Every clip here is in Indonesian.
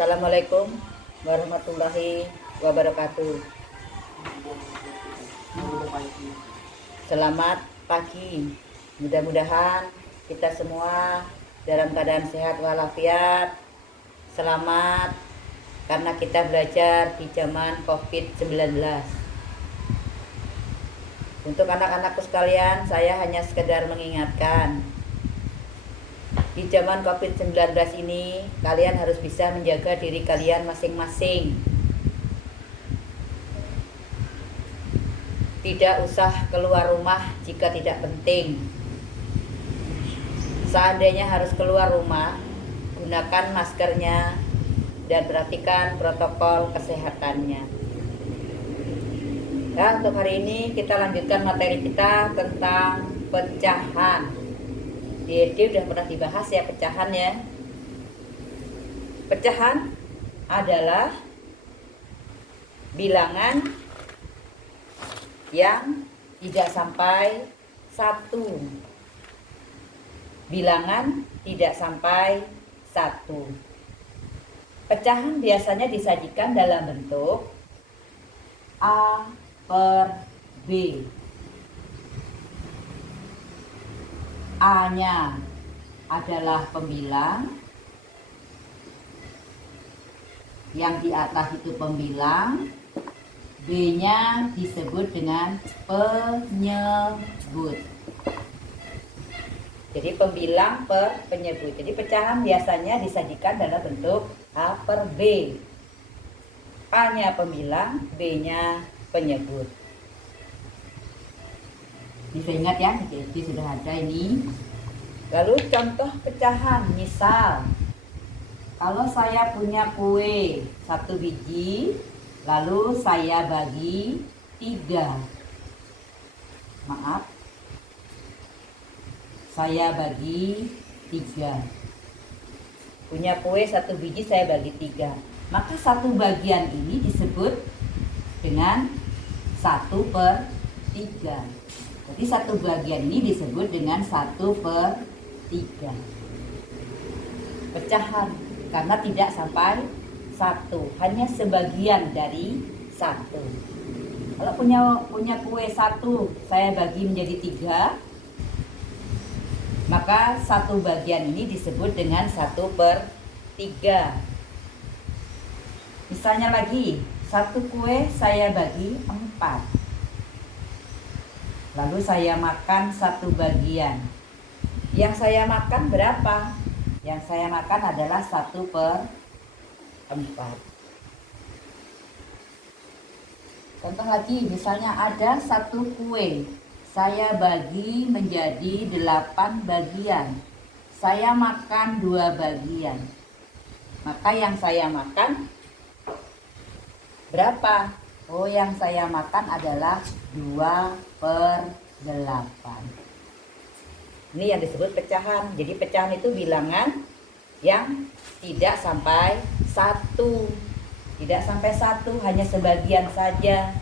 Assalamualaikum warahmatullahi wabarakatuh. Selamat pagi. Mudah-mudahan kita semua dalam keadaan sehat walafiat. Selamat karena kita belajar di zaman COVID-19. Untuk anak-anakku sekalian, saya hanya sekedar mengingatkan, di zaman COVID-19 ini, kalian harus bisa menjaga diri kalian masing-masing. Tidak usah keluar rumah jika tidak penting. Seandainya harus keluar rumah, gunakan maskernya dan perhatikan protokol kesehatannya. Nah, untuk hari ini kita lanjutkan materi kita tentang pecahan. Di SD udah pernah dibahas ya pecahan ya. Pecahan adalah bilangan yang tidak sampai 1. Bilangan tidak sampai 1. Pecahan biasanya disajikan dalam bentuk A per B. A-nya adalah pembilang, yang di atas itu pembilang, B-nya disebut dengan penyebut. Jadi pembilang per penyebut. Jadi pecahan biasanya disajikan dalam bentuk A per B. A-nya pembilang, B-nya penyebut. Bisa ingat ya, jadi sudah ada ini. Lalu contoh pecahan, misal kalau saya punya kue 1 biji, lalu saya bagi 3. Maaf, saya bagi 3. Punya kue 1 biji, saya bagi 3. Maka 1 bagian ini disebut dengan 1 per 3. Jadi 1 bagian ini disebut dengan 1 per 3. Pecahan karena tidak sampai 1, hanya sebagian dari 1. Kalau punya kue 1 saya bagi menjadi 3, maka 1 bagian ini disebut dengan 1 per 3. Misalnya lagi, 1 kue saya bagi 4. Lalu saya makan 1 bagian. Yang saya makan berapa? Yang saya makan adalah 1 per 4. Contoh lagi, misalnya ada 1 kue, saya bagi menjadi 8 bagian. Saya makan 2 bagian. Maka yang saya makan berapa? Oh, yang saya makan adalah 2 per 8. Ini yang disebut pecahan. Jadi pecahan itu bilangan yang tidak sampai 1. Tidak sampai 1, hanya sebagian saja.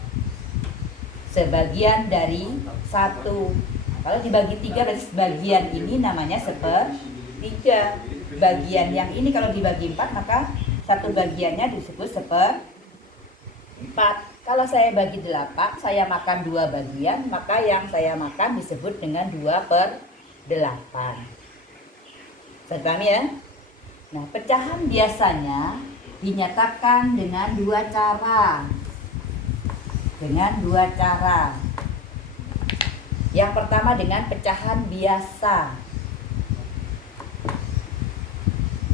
Sebagian dari 1. Kalau dibagi 3 berarti sebagian ini namanya 1/3. Bagian yang ini kalau dibagi 4 maka 1 bagiannya disebut 1/4. Kalau saya bagi 8, saya makan 2 bagian, maka yang saya makan disebut dengan 2 per 8. Bisa paham ya? Nah, pecahan biasanya dinyatakan dengan 2 cara. Dengan 2 cara. Yang pertama dengan pecahan biasa.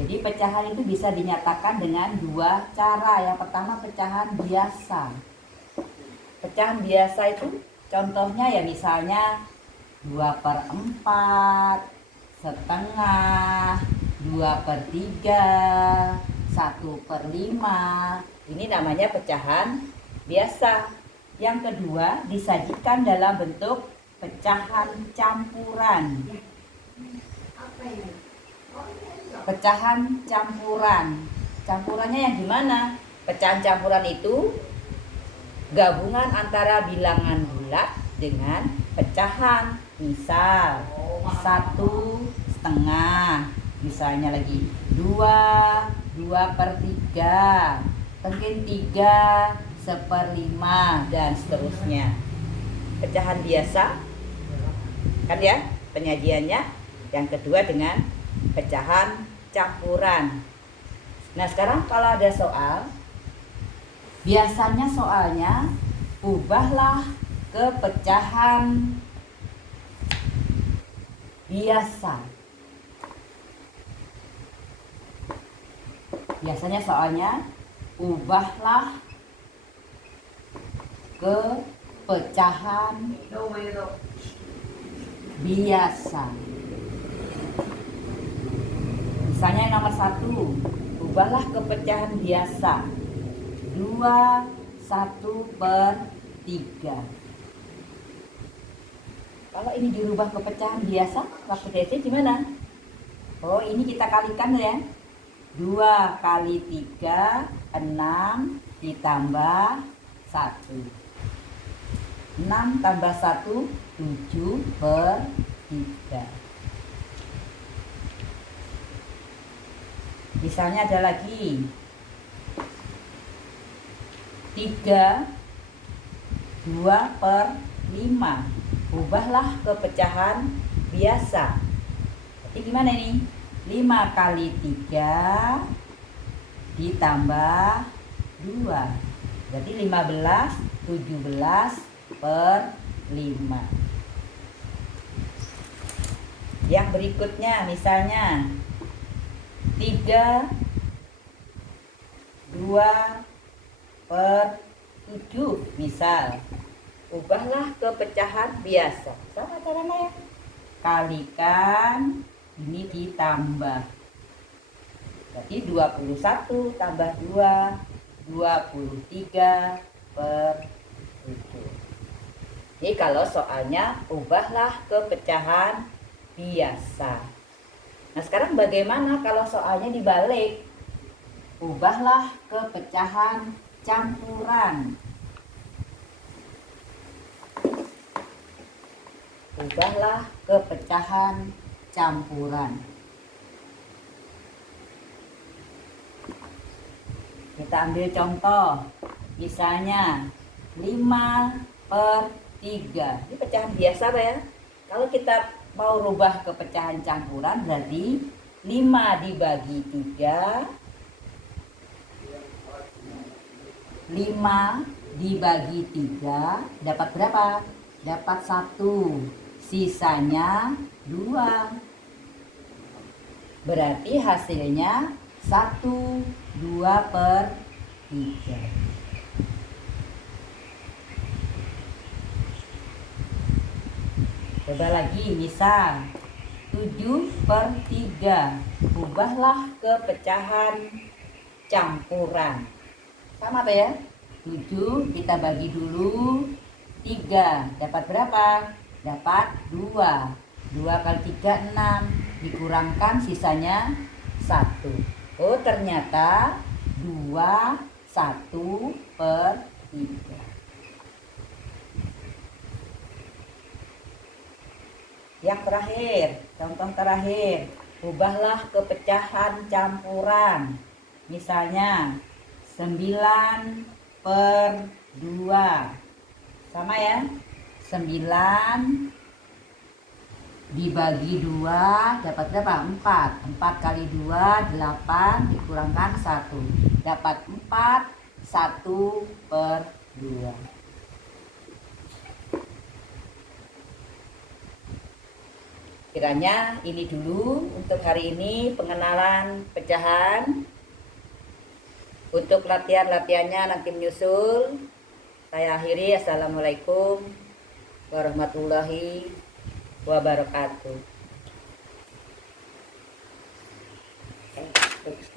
Jadi pecahan itu bisa dinyatakan dengan 2 cara. Yang pertama pecahan biasa. Pecahan biasa itu contohnya ya misalnya 2 per 4, setengah, 2 per 3, 1 per 5. Ini namanya pecahan biasa. Yang kedua disajikan dalam bentuk pecahan campuran. Pecahan campuran. Campurannya yang gimana? Pecahan campuran itu gabungan antara bilangan bulat dengan pecahan. Misal 1/2, misalnya lagi 2, 2/3, mungkin 3/5 dan seterusnya. Pecahan biasa kan ya penyajiannya. Yang kedua dengan pecahan campuran. Nah sekarang kalau ada soal, biasanya soalnya ubahlah ke pecahan biasa. Biasanya soalnya ubahlah ke pecahan biasa. Misalnya yang nomor 1, ubahlah ke pecahan biasa. 2/1/3. Kalau ini dirubah ke pecahan biasa, waktu DC gimana? Oh, ini kita kalikan ya. 2 kali 3, 6 ditambah 1. 6 tambah 1, 7/3. Misalnya ada lagi 3 2/5. Ubahlah ke pecahan biasa. Jadi gimana ini? 5 kali 3 ditambah 2. Jadi 15, 17/5. Yang berikutnya misalnya 3 2/7 misal. Ubahlah ke pecahan biasa. Sama caranya ya. Kalikan ini ditambah. Jadi 21 tambah 2, 23/7. Jadi kalau soalnya ubahlah ke pecahan biasa. Nah sekarang bagaimana kalau soalnya dibalik? Ubahlah ke pecahan campuran. Ubahlah ke pecahan campuran. Kita ambil contoh. Misalnya 5/3. Ini pecahan biasa ya. Kalau kita mau rubah ke pecahan campuran berarti 5 dibagi 3. 5 dibagi 3 dapat berapa? Dapat 1. Sisanya 2. Berarti hasilnya 1/2/3. Coba lagi, misal 7/3. Ubahlah ke pecahan campuran. Sama tuh ya. 7 kita bagi dulu 3. Dapat berapa? Dapat 2. 2 kali 3, 6. Dikurangkan sisanya 1. Oh ternyata 2/1/3. Yang terakhir, contoh terakhir, ubahlah ke pecahan campuran. Misalnya 9/2. Sama ya. 9 dibagi 2 dapat berapa? 4. 4 kali 2 8 dikurangkan 1. Dapat 4 1/2. Kiranya ini dulu untuk hari ini pengenalan pecahan. Untuk latihannya nanti menyusul. Saya akhiri. Assalamualaikum warahmatullahi wabarakatuh. Bagus,